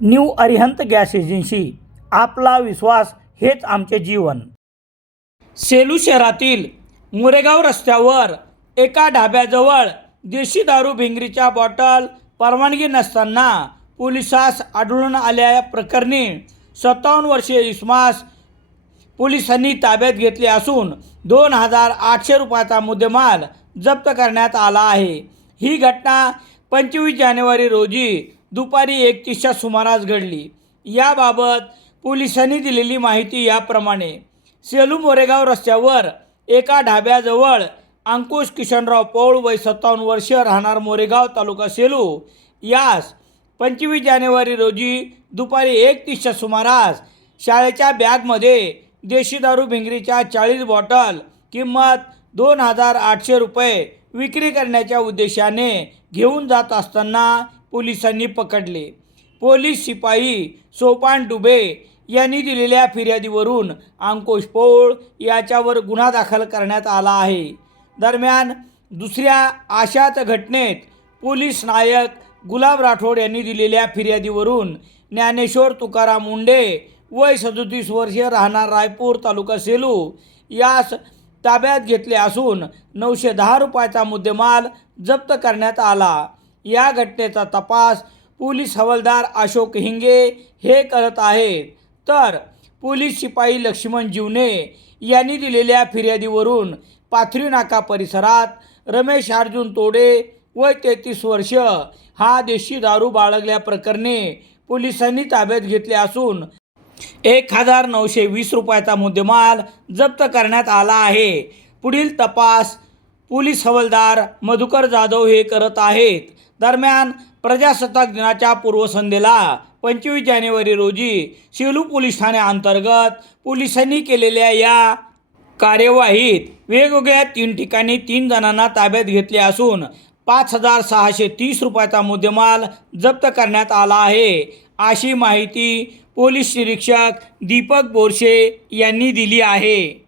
New Arihant gas agency. आपला विश्वास हेच आमचे जीवन. सेलू शहरातील मोरेगाव रस्त्यावर एका ढाब्याजवळ देशी दारू भिंगरीच्या बॉटल परवानगी नसताना पोलिसास आढळून आल्या प्रकरणी सत्तावन्न वर्षीय इस्मास पोलिसांनी ताब्यात घेतले असून दोन हजार आठशे रुपयाचा मुद्देमाल जप्त करण्यात आला आहे. ही घटना पंचवीस जानेवारी रोजी दुपारी एकतीसच्या सुमारास घडली. याबाबत पोलिसांनी दिलेली माहिती याप्रमाणे सेलू मोरेगाव रस्त्यावर एका ढाब्याजवळ अंकुश किशनराव पौळ वय सत्तावन्न वर्ष राहणार मोरेगाव तालुका सेलू. यास पंचवीस जानेवारी रोजी दुपारी एक तीसच्या सुमारास शाळेच्या बॅगमध्ये देशी दारू भिंगरीच्या चाळीस बॉटल किंमत दोन हजार आठशे रुपये विक्री करण्याच्या उद्देशाने घेऊन जात असताना पोलिसांनी पकडले. पोलीस शिपाई सोपान डुबे यांनी दिलेल्या फिर्यादीवरून अंकुश पोळ याच्यावर गुन्हा दाखल करण्यात आला आहे. दरम्यान दुसऱ्या अशाच घटनेत पोलीस नायक गुलाब राठोड यांनी दिलेल्या फिर्यादीवरून ज्ञानेश्वर तुकाराम मुंडे वय सदोतीस वर्षे राहणार रायपूर तालुका सेलू यास ताब्यात घेतले असून नऊशे दहा रुपयाचा मुद्देमाल जप्त करण्यात आला. या घटनेचा तपास पोलीस हवालदार अशोक हिंगे हे करत आहेत. तर पोलीस शिपाई लक्ष्मण जीवने यांनी दिलेल्या फिर्यादीवरून पाथरी नाका परिसरात रमेश अर्जुन तोडे वय तेहतीस वर्ष हा देशी दारू बाळगल्याप्रकरणी पोलिसांनी ताब्यात घेतले असून एक हजार नऊशे वीस रुपयाचा मुद्देमाल जप्त करण्यात आला आहे. पुढील तपास पोलीस हवालदार मधुकर जाधव हे करत आहेत. दरम्यान प्रजासत्ताक दिनाच्या पूर्वसंध्येला पंचवीस जानेवारी रोजी सेलू पोलीस ठाण्याअंतर्गत पोलिसांनी केलेल्या या कार्यवाहीत वेगवेगळ्या तीन ठिकाणी तीन जणांना ताब्यात घेतले असून पाच हजार सहाशे तीस रुपयाचा मुद्देमाल जप्त करण्यात आला आहे. अशी माहिती पोलीस निरीक्षक दीपक बोरशे यांनी दिली आहे.